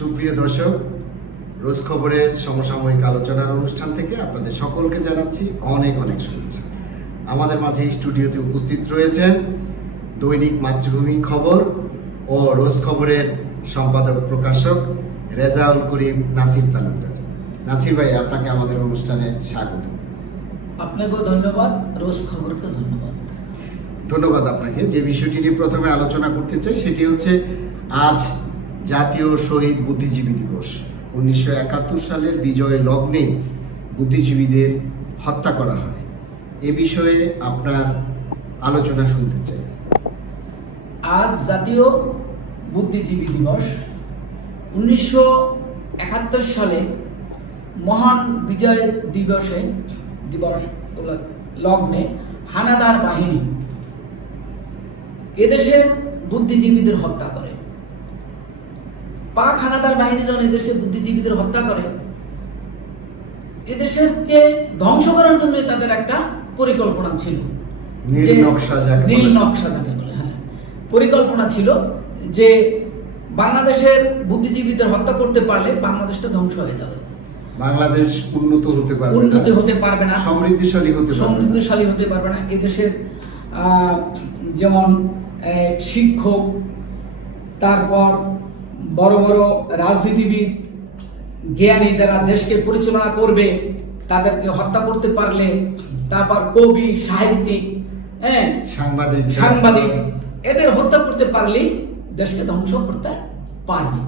সুপ্রিয় দর্শক রোজ খবরের সমসাময়িক আলোচনার অনুষ্ঠান থেকে আপনাদের সকলকে জানাচ্ছি অনেক অনেক শুভেচ্ছা। আমাদের মাঝে স্টুডিওতে উপস্থিত রয়েছেন দৈনিক মাতৃভূমি খবর ও রোজ খবরের সম্পাদক প্রকাশক রেজাউল করিম নাসির তালুকদার। নাসির ভাই আপনাকে আমাদের অনুষ্ঠানে স্বাগত। আপনাকেও ধন্যবাদ রোজ খবরকে ধন্যবাদ। ধন্যবাদ আপনাকে। যে বিষয়টি নিয়ে প্রথমে আলোচনা করতে চাই সেটি হচ্ছে আজ জাতীয় শহীদ বুদ্ধিজীবী দিবস। উনিশশো একাত্তর সালের বিজয় লগ্নে বুদ্ধিজীবীদের হত্যা করা হয়। এ বিষয়ে আপনার আলোচনা শুনতে চাই। আজ জাতীয় বুদ্ধিজীবী দিবস। উনিশশো একাত্তর সালে মহান বিজয় দিবসে, দিবস লগ্নে হানাদার বাহিনী এদেশের বুদ্ধিজীবীদের হত্যা করে। পাক হানাদার বাহিনী যখন এদেশের বুদ্ধিজীবীদের হত্যা করে এদেশেরকে ধ্বংস করার জন্য তাদের একটা পরিকল্পনা ছিল নীল নকশা যাকে নীল বলে। নকশা যাকে বলে হ্যাঁ। পরিকল্পনা ছিল যে বাংলাদেশের বুদ্ধিজীবীদের হত্যা করতে পারলে বাংলাদেশটা ধ্বংস হয়ে যাবে। বাংলাদেশ উন্নত হতে পারবে না, উন্নতি হতে পারবে না। সমৃদ্ধিশালী হতে। সমৃদ্ধশালী হতে পারবে না। এদেশের যেমন শিক্ষক তারপর বড় বড় রাজনীতিবিদ জ্ঞানী যারা দেশকে পরিচালনা করবে তাদেরকে হত্যা করতে পারলে তারপর কবি সাহিত্যিক হ্যাঁ সাংবাদিক সাংবাদিক এদের হত্যা করতে পারলেই দেশকে ধ্বংস করতে পারবে।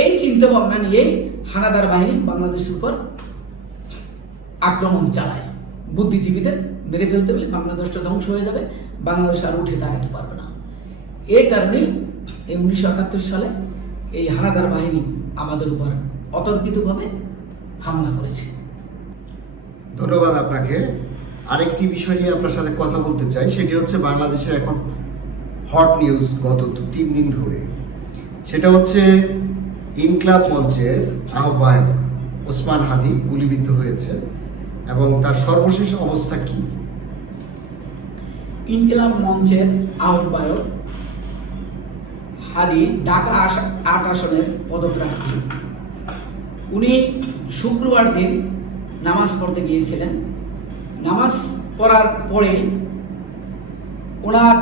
এই চিন্তা ভাবনা নিয়ে হানাদার বাহিনী বাংলাদেশের উপর আক্রমণ চালায়। বুদ্ধিজীবীদের মেরে ফেলতে পারলে বাংলাদেশটা ধ্বংস হয়ে যাবে বাংলাদেশ আর উঠে দাঁড়াতে পারবে না। এই কারণেই এই উনিশশো একাত্তর সালে এই হানাদার বাহিনী আমাদের উপর অতর্কিতভাবে হামলা করেছে। ধন্যবাদ আপনাকে। আরেকটি বিষয় নিয়ে আপনার সাথে কথা বলতে চাই সেটি হচ্ছে বাংলাদেশের এখন হট নিউজ গত তিন দিন ধরে। সেটা হচ্ছে ইনকলাব মঞ্চের আহ্বায়ক ওসমান হাদি গুলিবিদ্ধ হয়েছে এবং তার সর্বশেষ অবস্থা কি? ইনকিলাব মঞ্চের আহ্বায়ক হাদি ঢাকা আট আসনের পদপ্রার্থী। উনি শুক্রবার দিন নামাজ পড়তে গিয়েছিলেন। নামাজ পড়ার পরে ওনার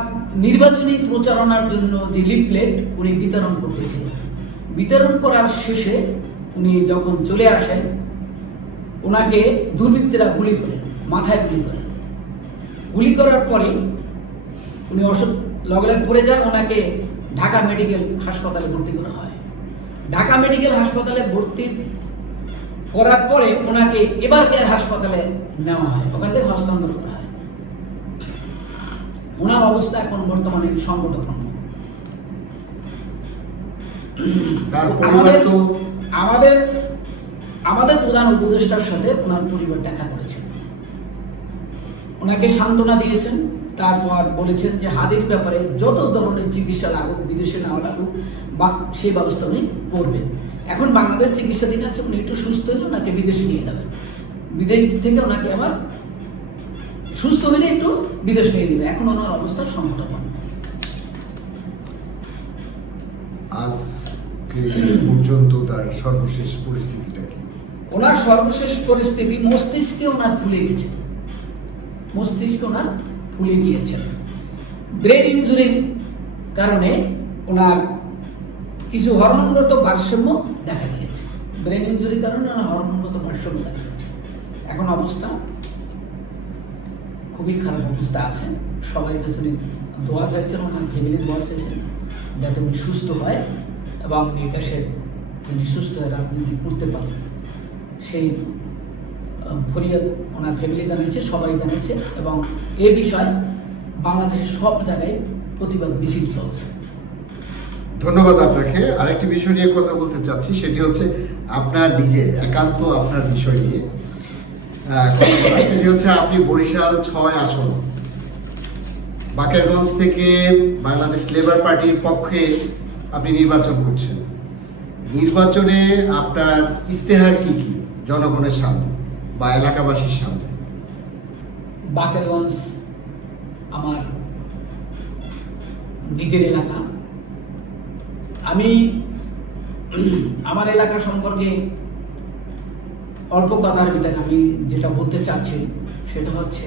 নির্বাচনী প্রচারণার জন্য যে লিফলেট উনি বিতরণ করতেছিলেন। বিতরণ করার শেষে উনি যখন চলে আসেন, ওনাকে দুর্বৃত্তরা গুলি করেন মাথায় গুলি করেন গুলি করার পরে উনি অসুখ লগে পড়ে যায়, ওনাকে ঢাকা মেডিকেল হাসপাতালে ভর্তি করা হয়। ঢাকা মেডিকেল হাসপাতালে ভর্তি করার পরে ওনাকে এবার কেয়ার হাসপাতালে নেওয়া হয় ওখান থেকে হস্তান্তর করা হয়। ওনার অবস্থা এখন বর্তমানে সংকটপূর্ণ। আমাদের আমাদের আমাদের প্রধান উপদেষ্টার সাথে ওনার পরিবার দেখা করেছেন ওনাকে সান্ত্বনা দিয়েছেন। তারপর বলেছেন যে হাদির ব্যাপারে যত ধরনের চিকিৎসা লাগুক বিদেশে নেওয়া লাগুক বা সেই ব্যবস্থা উনি করবেন। এখন বাংলাদেশ চিকিৎসাধীন আছে উনি একটু সুস্থ হলে ওনাকে বিদেশে নিয়ে যাবেন। বিদেশ থেকে ওনাকে আবার সুস্থ হলে একটু বিদেশ নিয়ে দেবে এখন ওনার অবস্থা সংকটাপন্ন আজ পর্যন্ত তার সর্বশেষ পরিস্থিতিটা কি? ওনার সর্বশেষ পরিস্থিতি মস্তিষ্কে ওনার ফুলে গেছে। মস্তিষ্কে ওনার ফুলে গিয়েছে ব্রেন ইঞ্জুরির কারণে ওনার কিছু হরমোনগত ভারসাম্য দেখা দিয়েছে। ব্রেন ইঞ্জুরির কারণে ওনার হরমোনগত ভারসাম্য দেখা দিয়েছে। এখন অবস্থা খুবই খারাপ অবস্থা আছে। সবাই পেছনে দোয়া চাইছেন, ওনার ফ্যামিলির দোয়া চাইছেন, যাতে উনি সুস্থ হয় এবং দেশের তিনি সুস্থ হয়ে রাজনীতি করতে পারেন, সেই ফরিয়াদ ওনার ফ্যামিলি জানিয়েছে, সবাই জানিয়েছে এবং এ বিষয়ে বাংলাদেশের সব জায়গায় প্রতিবাদ মিছিল চলছে। ধন্যবাদ আপনাকে। আরেকটি বিষয় নিয়ে কথা বলতে চাচ্ছি, সেটি হচ্ছে আপনার নিজের একান্ত আপনার বিষয় নিয়ে। সেটি হচ্ছে আপনি বরিশাল ছয় আসন, বাকেরগঞ্জ থেকে বাংলাদেশ লেবার পার্টির পক্ষে আপনি নির্বাচন করছেন। নির্বাচনে আপনার ইস্তেহার কি কি জনগণের সামনে? বা এলাকাবাসীর সামনে। বাকেরগঞ্জ আমার নিজের এলাকা। আমি আমার এলাকা সম্পর্কে অল্প কথার ভিতরে আমি যেটা বলতে চাচ্ছি, সেটা হচ্ছে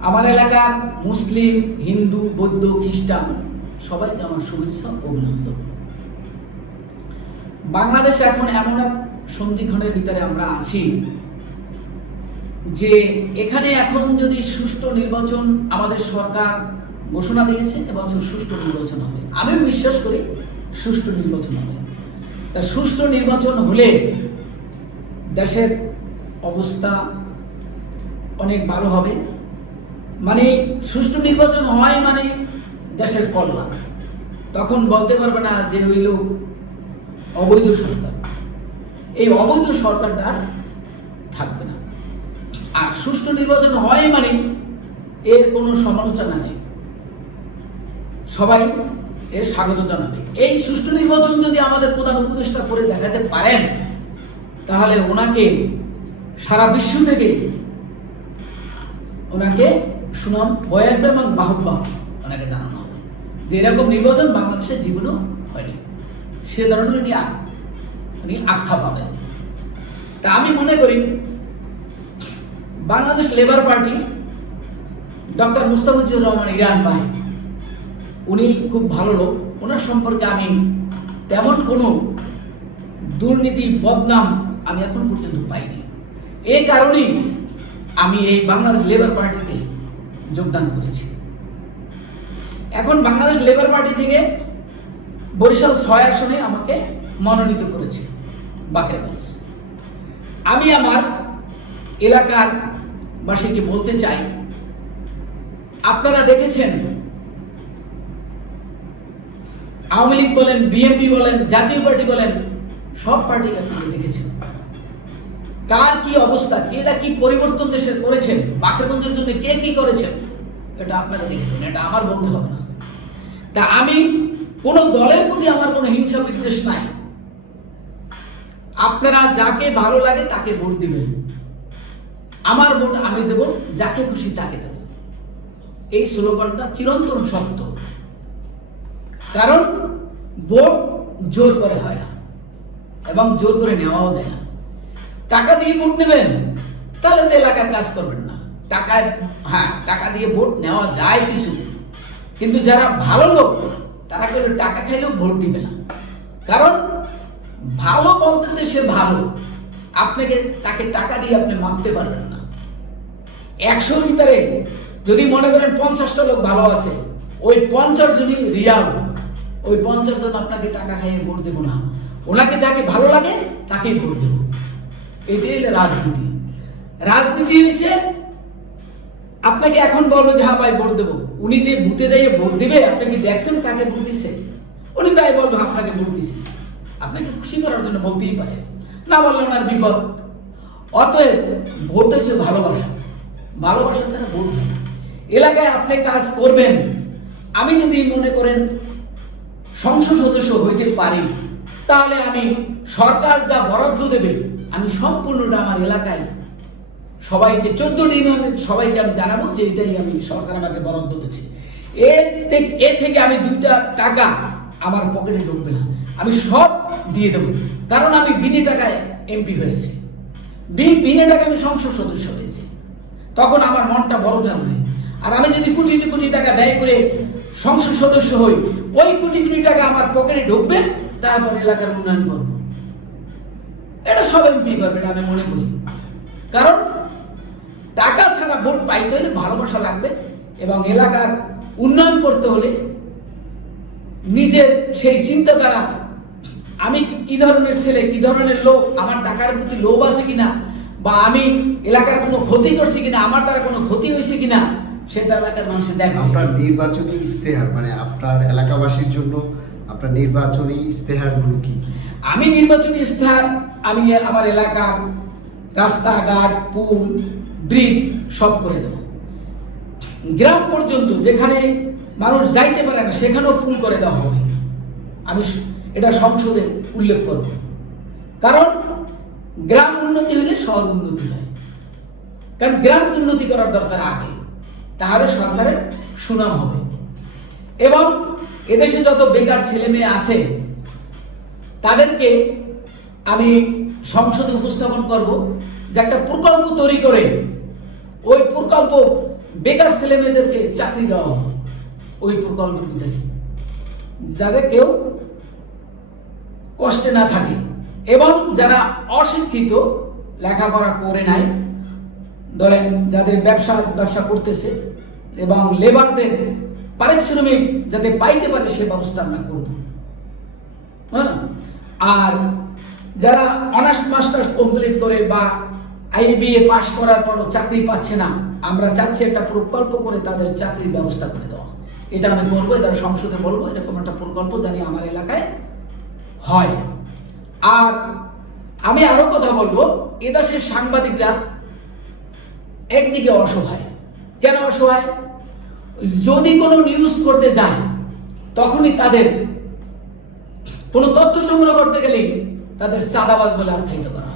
আমার এলাকার মুসলিম, হিন্দু, বৌদ্ধ, খ্রিস্টান, সবাইকে আমার শুভেচ্ছা অভিনন্দন। বাংলাদেশে এখন এমন এক সন্ধিক্ষণের ভিতরে আমরা আছি যে এখানে এখন যদি সুষ্ঠু নির্বাচন আমাদের সরকার ঘোষণা দিয়েছে, এবছর সুষ্ঠু নির্বাচন হবে। আমিও বিশ্বাস করি সুষ্ঠু নির্বাচন হবে। তা সুষ্ঠু নির্বাচন হলে দেশের অবস্থা অনেক ভালো হবে। মানে সুষ্ঠু নির্বাচন হয় মানে দেশের কল্যাণ। তখন বলতে পারবে না যে ওই লোক অবৈধ সরকার। এই অবৈধ সরকারটা থাকবে না। আর সুষ্ঠু নির্বাচন হয় মানে এর কোনো সমালোচনা নেই। সবাই এর স্বাগত জানাবে। এই সুষ্ঠু নির্বাচন যদি আমাদের প্রধান উপদেষ্টা করে দেখাতে পারেন, তাহলে ওনাকে সারা বিশ্ব থেকে ওনাকে সুনাম বয়ে আসবে এবং বাহবা ওনাকে জানানো হবে। যে এরকম নির্বাচন বাংলাদেশের জীবনেও হয়নি। সে ধরনের উনি উনি আখ্যা পাবেন। তা আমি মনে করি Bangladesh Labour Party, doctor Mustafizur Rahman Iran ভাই, উনি খুব ভালো লোক। ওনার সম্পর্কে আমি তেমন কোনো দুর্নীতি, বদনাম আমি এখন পর্যন্ত পাইনি। এই কারণেই আমি এই বাংলাদেশ লেবার পার্টিতে যোগদান করেছি। এখন বাংলাদেশ লেবার পার্টি থেকে বরিশাল ছয় আসনে আমাকে মনোনীত করেছে বাকেরগঞ্জ। আমি আমার এলাকার বাসীকে বলতে চাই, আপনারা দেখেছেন, আওয়ামী লীগ বলেন, বিএনপি বলেন, জাতীয় পার্টি বলেন, সব পার্টিকে আপনারা দেখেছেন। কার কি অবস্থা কেটা কি পরিবর্তন দেশের করেছেন, বাকেরগঞ্জের জন্য কে কি করেছেন, এটা আপনারা দেখেছেন, এটা আমার বলতে হবে না। তা আমি কোন দলের প্রতি আমার কোনো হিংসা বিদ্বেষ নাই। আপনারা যাকে ভালো লাগে তাকে ভোট দিবেন। আমার ভোট আমি দেব, যাকে খুশি তাকে দেব। এই স্লোগানটা চিরন্তন সত্য। কারণ ভোট জোর করে হয় না এবং জোর করে নেওয়াও দেয় না। টাকা দিয়ে ভোট নেবেন, তাহলে তো এলাকার কাজ করবেন না। টাকায় হ্যাঁ টাকা দিয়ে ভোট নেওয়া যায় কিছু। কিন্তু যারা ভালো লোক তারা কেউ টাকা খাইলেও ভোট দিবে না। কারণ ভালো বলতে সে ভালো, আপনাকে তাকে টাকা দিয়ে আপনি মাপতে পারবেন না। একশোর ভিতরে যদি মনে করেন পঞ্চাশটা লোক ভালো আছে, ওই পঞ্চাশ জনই রিয়াল। ওই পঞ্চাশ জন আপনাকে টাকা খাইয়ে ভোট দেবো না। ওনাকে যাকে ভালো লাগে তাকেই ভোট দেবো। এটাই রাজনীতি। রাজনীতি হয়েছে আপনাকে এখন বলব যে হ্যাঁ ভাই, ভোট দেবো। উনি যে বুথে যাইয়ে ভোট দেবে, আপনি কি দেখছেন কাকে ভোট দিচ্ছে উনি তাই বলব আপনাকে ভোট দিচ্ছে আপনাকে খুশি করার জন্য বলতেই পারে। না বললে ওনার বিপদ। অতএব ভোট হচ্ছে ভালোবাসা। ভালোবাসা ছাড়া ভোট। এলাকায় আপনি কাজ করবেন। আমি যদি মনে করেন সংসদ সদস্য হইতে পারি, তাহলে আমি সরকার যা বরাদ্দ দেবে, আমি সম্পূর্ণটা আমার এলাকায় সবাইকে চোদ্দ দিন সবাইকে আমি জানাব যে এটাই আমি সরকার আমাকে বরাদ্দ দিচ্ছে। এ থেকে এ থেকে আমি দুইটা টাকা আমার পকেটে ঢুকবে না। আমি সব দিয়ে দেবো। কারণ আমি বিনে টাকায় এমপি হয়েছি। বিনে টাকায় আমি সংসদ সদস্য হয়েছি। তখন আমার মনটা বড় থাকবে আর আমি যদি কোটি কোটি টাকা ব্যয় করে সংসদ সদস্য হই, ওই কোটি কোটি টাকা আমার পকেটে ঢুকবে, তারপর এলাকার উন্নয়ন করব। এটা সব এমপি করবে, এটা আমি মনে করি। কারণ টাকা ছাড়া ভোট পাইতে হলে ভালোবাসা লাগবে এবং এলাকার উন্নয়ন করতে হলে নিজের সেই চিন্তাধারা আমি কি ধরনের ছেলে কি ধরনের লোক আমার টাকার প্রতি লোভ আছে কিনা বা আমি এলাকার কোনো ক্ষতি করছি কিনা আমার দ্বারা কোনো ক্ষতি হয়েছে কিনা সেটা এলাকার মানুষের দেখবে। আপনার নির্বাচনী ইস্তেহার মানে আপনার এলাকাবাসীর জন্য আপনার নির্বাচনী ইস্তেহারগুলো কি আমি নির্বাচনী ইস্তেহার আমি আমার এলাকার রাস্তাঘাট পুল ব্রিজ সব করে দেব। গ্রাম পর্যন্ত যেখানে মানুষ যাইতে পারে না, সেখানেও পুল করে দেওয়া হবে। আমি এটা সংসদে উল্লেখ করব। কারণ গ্রাম উন্নতি হলে শহর উন্নতি হয়। কারণ গ্রাম উন্নতি করার দরকার আগে, তাহলে সরকারের সুনাম হবে। এবং এদেশে যত বেকার ছেলে মেয়ে আছে, তাদেরকে আমি সংসদে উপস্থাপন করব যে একটা প্রকল্প তৈরি করে প্রকল্প বেকার ছেলেমেয়েদেরকে চাকরি দেওয়া হবে ওই প্রকল্পের ভিতরে। যাতে কেউ কষ্টে না থাকে। এবং যারা অশিক্ষিত, লেখাপড়া করে নাই, ধরেন যাদের ব্যবসা ব্যবসা করতেছে, এবং লেবারদের পারিশ্রমিক যাতে পাইতে পারে, সে ব্যবস্থা আমরা করব। হ্যাঁ? আর যারা অনার্স, মাস্টার্স কমপ্লিট করে বা আইবিএ পাশ করার পরও চাকরি পাচ্ছে না। আমরা চাচ্ছি একটা প্রকল্প করে তাদের চাকরির ব্যবস্থা করে দেওয়া। এটা আমি বলব, এটা সংসদে বলব, এরকম একটা প্রকল্প জানি আমার এলাকায় হয়। আর আমি আরও কথা বলব এদেশের সাংবাদিকরা একদিকে অসহায়। কেন অসহায়? যদি কোনো নিউজ করতে যায়, তখনই তাদের কোনো তথ্য সংগ্রহ করতে গেলেই তাদের চাঁদাবাজ বলে আখ্যায়িত করা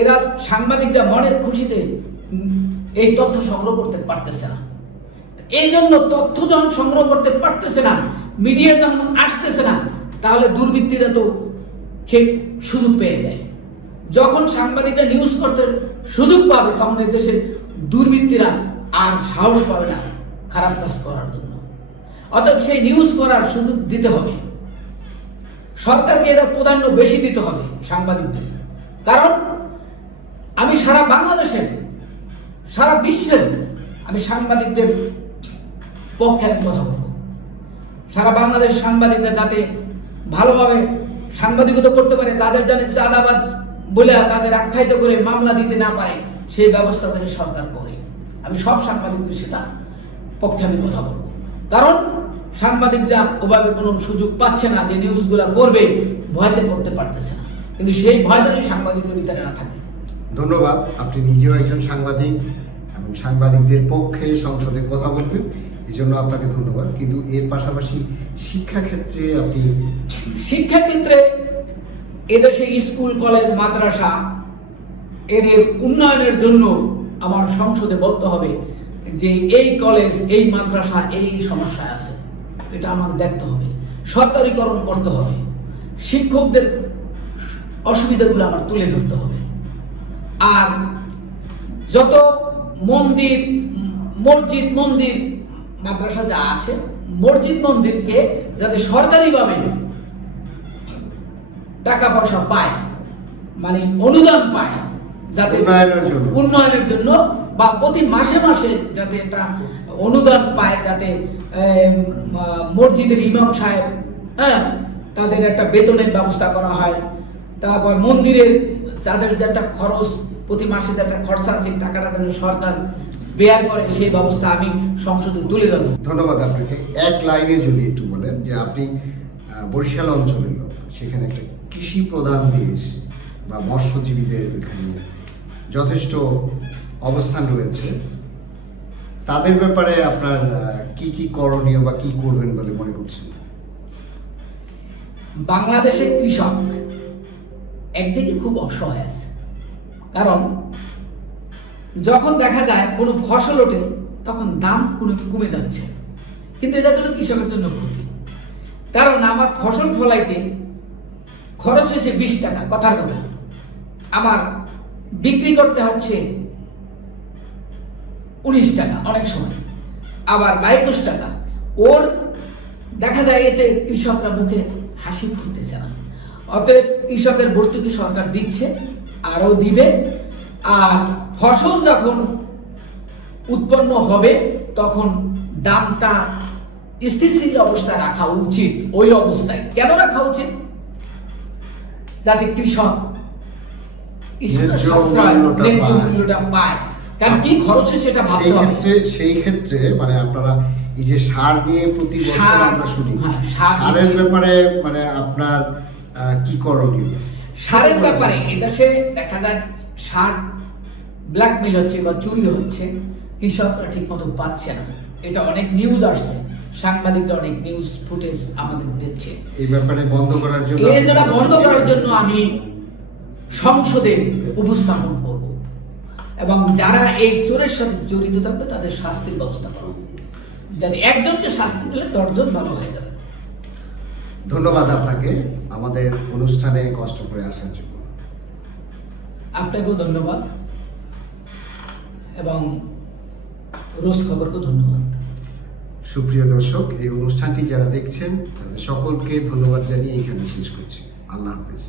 এরা সাংবাদিকরা মনের খুশিতে এই তথ্য সংগ্রহ করতে পারতেছে না। এই জন্য তথ্য যখন সংগ্রহ করতে পারতেছে না, মিডিয়া যখন আসতেছে না, তাহলে দুর্বৃত্তিরা তো সুযোগ পেয়ে যায়। যখন সাংবাদিকরা নিউজ করতে সুযোগ পাবে, তখন এই দেশের দুর্বৃত্তিরা আর সাহস পাবে না খারাপ কাজ করার জন্য। অতএব সেই নিউজ করার সুযোগ দিতে হবে। সরকারকে এটা প্রাধান্য বেশি দিতে হবে সাংবাদিকদের। কারণ আমি সারা বাংলাদেশের সারা বিশ্বের আমি সাংবাদিকদের পক্ষে আমি কথা বলব। সারা বাংলাদেশ সাংবাদিকরা যাতে ভালোভাবে সাংবাদিকতা করতে পারে, তাদের জানে চাঁদাবাজ বলে তাদের আখ্যায়িত করে মামলা দিতে না পারে, সেই ব্যবস্থা তাদের সরকার করে। আমি সব সাংবাদিকদের সেটা পক্ষে আমি কথা বলব। কারণ সাংবাদিকরা ওভাবে কোনো সুযোগ পাচ্ছে না যে নিউজগুলো করবে, ভয়তে করতে পারতেছে না। কিন্তু সেই ভয় যেন সাংবাদিকের ভিতরে না থাকে। ধন্যবাদ, আপনি নিজেও একজন সাংবাদিক এবং সাংবাদিকদের পক্ষে সংসদে কথা বলবেন এই জন্য আপনাকে ধন্যবাদ। কিন্তু এর পাশাপাশি শিক্ষাক্ষেত্রে আপনি শিক্ষাক্ষেত্রে এদেশে স্কুল, কলেজ, মাদ্রাসা এদের উন্নয়নের জন্য আমার সংসদে বলতে হবে যে এই কলেজ, এই মাদ্রাসা এই সমস্যায় আছে। এটা আমার দেখতে হবে, সরকারিকরণ করতে হবে, শিক্ষকদের অসুবিধাগুলো আমার তুলে ধরতে হবে। আর যত মন্দির মসজিদ মন্দির মাদ্রাসা যা আছে মসজিদ মন্দিরকে যাতে সরকারিভাবে টাকা পয়সা পায় মানে অনুদান পায় যাতে উন্নয়নের জন্য। বা প্রতি মাসে মাসে যাতে একটা অনুদান পায় যাতে মসজিদের ইমাম সাহেব হ্যাঁ তাদের একটা বেতনের ব্যবস্থা করা হয় তারপর মন্দিরের যাদের যে একটা খরচ প্রতি মাসে যে একটা খরচা আছে টাকাটা যেন সরকার বেয়ার করে সেই ব্যবস্থা আমি সংসদে তুলে দেবো। ধন্যবাদ আপনাকে। এক লাইনে যদি একটু বলেন যে আপনি বরিশাল অঞ্চলের লোক সেখানে একটা কৃষি প্রধান দেশ বা মৎস্যজীবীদের এখানে যথেষ্ট অবস্থান রয়েছে। তাদের ব্যাপারে আপনার কি কি করণীয় বা কি করবেন বলে মনে করছেন? বাংলাদেশের কৃষক একদিকে খুব অসহায় আছে কারণ যখন দেখা যায় কোনো ফসল ওঠে, তখন দাম কমে যাচ্ছে। কিন্তু এটা হলো কৃষকের জন্য ক্ষতি। কারণ আমার ফসল ফলাইতে খরচ হয়েছে বিশ টাকা, কথার কথা। আমার বিক্রি করতে হচ্ছে উনিশ টাকা, অনেক সময়। আবার বাইকুশ টাকা। ওর দেখা যায় এতে কৃষকরা মুখে হাসি ফুটতেছে না। অতএব কৃষকের ভর্তুকি সরকার দিচ্ছে। আরও দিবে। আর ফসল যখন উৎপন্ন হবে তখন দামটা স্থিতিশীল অবস্থায় রাখা উচিত ওই অবস্থায়। কেন রাখা উচিত? যাতে কৃষক কৃষকরা ন্যায্য সাশ্রয়, মূল্যটা পায়। কারণ কি খরচ সেটা ভাবতে সেই হবে। ক্ষেত্রে সেই ক্ষেত্রে মানে আপনারা এই যে সার নিয়ে প্রতি বছর সার, আমরা শুনি হ্যাঁ, সার সারের ব্যাপারে মানে আপনার কি করণীয়? সারের ব্যাপারে এদেশে দেখা যায় সার ব্ল্যাকমেল হচ্ছে বা চুরি হচ্ছে কৃষকরা ঠিক মতো পাচ্ছে না। এটা অনেক নিউজ আসছে সাংবাদিকরা অনেক নিউজ ফুটেজ আমাদের দিচ্ছে। এই ব্যাপারে বন্ধ করার জন্য এই যেটা বন্ধ করার জন্য আমি সংসদে উপস্থাপন করব। এবং যারা এই চোরের সাথে জড়িত থাকবে তাদের শাস্তির ব্যবস্থা করব। যাতে একজনকে শাস্তি দিলে দশজন ভালো হয়ে যাবে। ধন্যবাদ আপনাকে আমাদের অনুষ্ঠানে কষ্ট করে আসার জন্য। আপনাকেও ধন্যবাদ এবং রোজ খবরকেও ধন্যবাদ। সুপ্রিয় দর্শক এই অনুষ্ঠানটি যারা দেখছেন তাদের সকলকে ধন্যবাদ জানিয়ে এখানে শেষ করছি। আল্লাহ হাফেজ।